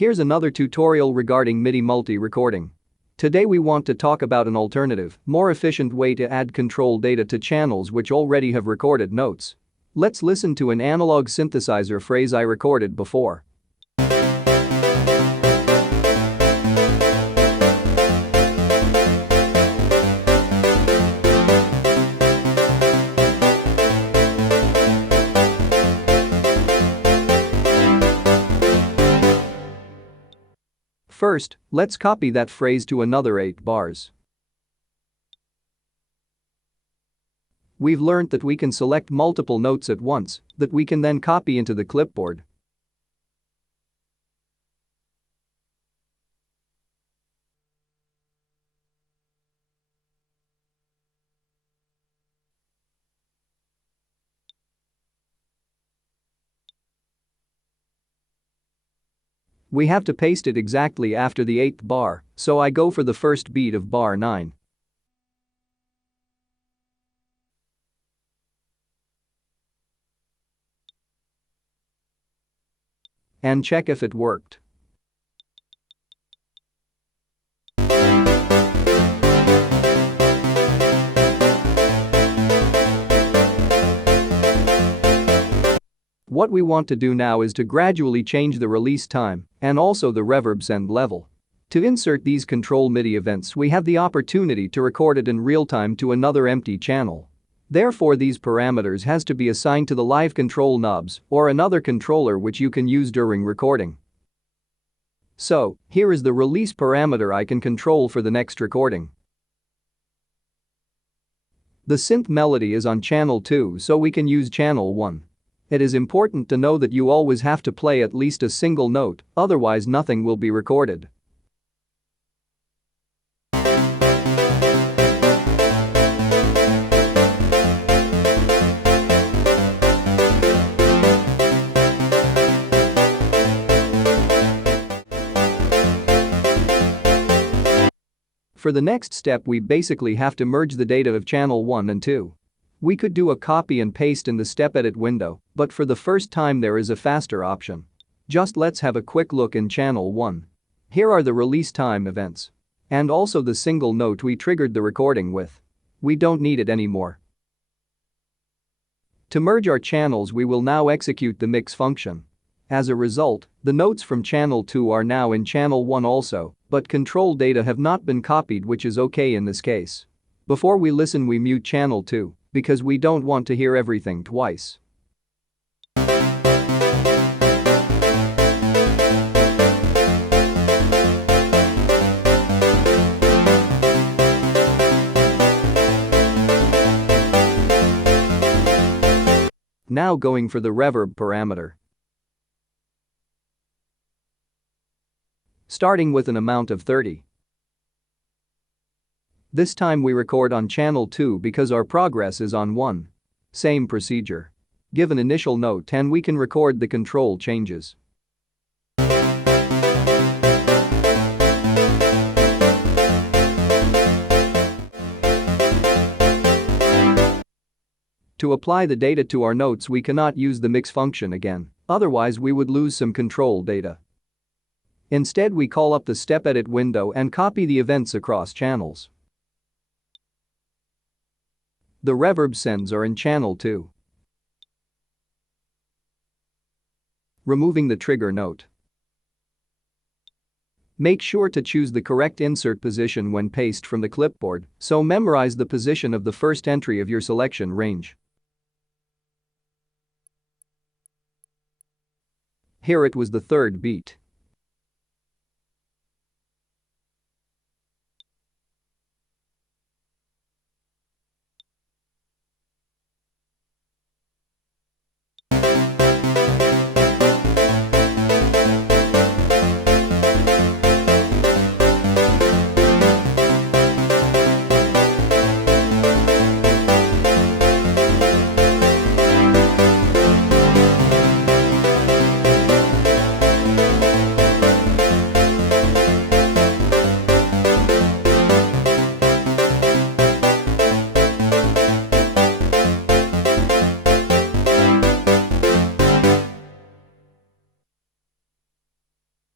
Here's another tutorial regarding MIDI multi-recording. Today we want to talk about an alternative, more efficient way to add control data to channels which already have recorded notes. Let's listen to an analog synthesizer phrase I recorded before. First, let's copy that phrase to another 8 bars. We've learned that we can select multiple notes at once that we can then copy into the clipboard. We have to paste it exactly after the 8th bar, so I go for the first beat of bar 9. And check if it worked. What we want to do now is to gradually change the release time and also the reverb send level. To insert these control MIDI events, we have the opportunity to record it in real time to another empty channel. Therefore, these parameters has to be assigned to the live control knobs or another controller which you can use during recording. So, here is the release parameter I can control for the next recording. The synth melody is on channel 2, so we can use channel 1. It is important to know that you always have to play at least a single note, otherwise nothing will be recorded. For the next step, we basically have to merge the data of channel 1 and 2. We could do a copy and paste in the step edit window, but for the first time there is a faster option. Just let's have a quick look in channel 1. Here are the release time events. And also the single note we triggered the recording with. We don't need it anymore. To merge our channels, we will now execute the mix function. As a result, the notes from channel 2 are now in channel 1 also, but control data have not been copied, which is okay in this case. Before we listen, we mute channel 2. Because we don't want to hear everything twice. Now going for the reverb parameter. Starting with an amount of 30. This time we record on channel 2 because our progress is on 1. Same procedure. Give an initial note and we can record the control changes. To apply the data to our notes, we cannot use the mix function again, otherwise we would lose some control data. Instead, we call up the step edit window and copy the events across channels. The reverb sends are in channel 2. Removing the trigger note. Make sure to choose the correct insert position when paste from the clipboard, so memorize the position of the first entry of your selection range. Here it was the 3rd beat.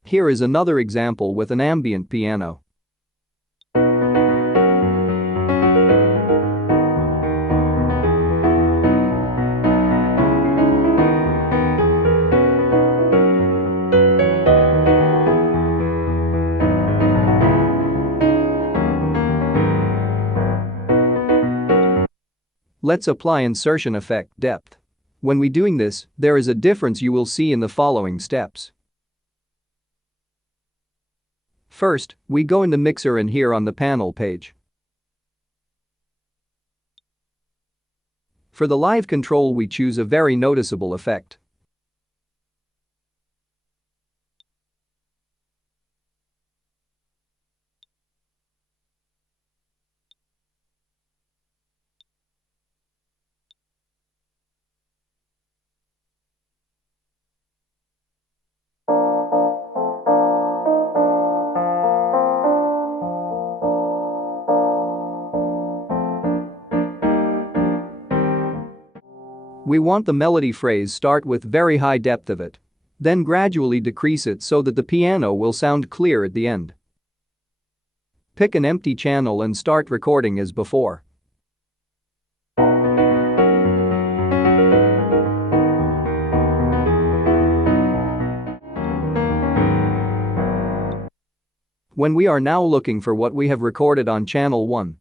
Here is another example with an ambient piano. Let's apply insertion effect depth. When we doing this, there is a difference you will see in the following steps. First, we go into mixer and here on the panel page. For the live control we choose a very noticeable effect. We want the melody phrase start with very high depth of it. Then gradually decrease it so that the piano will sound clear at the end. Pick an empty channel and start recording as before. When we are now looking for what we have recorded on channel 1,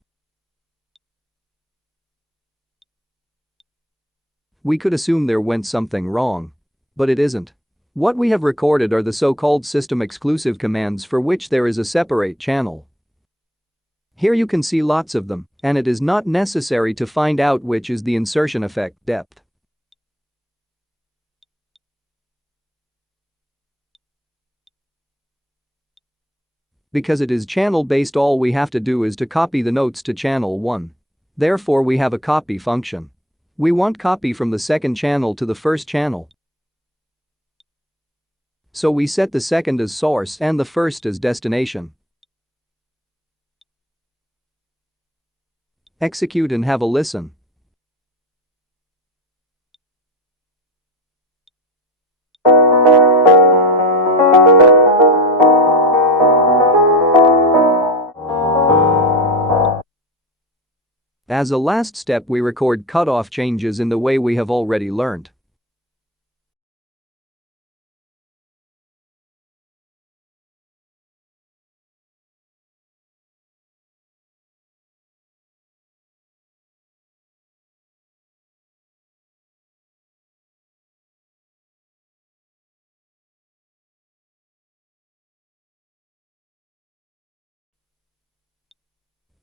we could assume there went something wrong. But it isn't. What we have recorded are the so-called system-exclusive commands for which there is a separate channel. Here you can see lots of them, and it is not necessary to find out which is the insertion effect depth. Because it is channel-based, all we have to do is to copy the notes to channel 1. Therefore we have a copy function. We want copy from the second channel to the first channel. So we set the second as source and the first as destination. Execute and have a listen. As a last step, we record cutoff changes in the way we have already learned.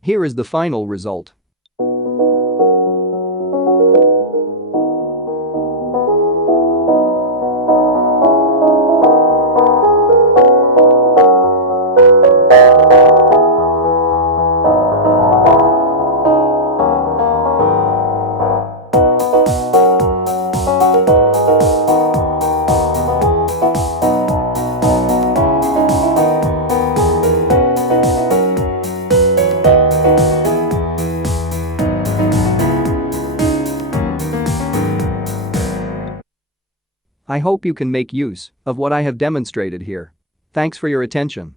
Here is the final result. I hope you can make use of what I have demonstrated here. Thanks for your attention.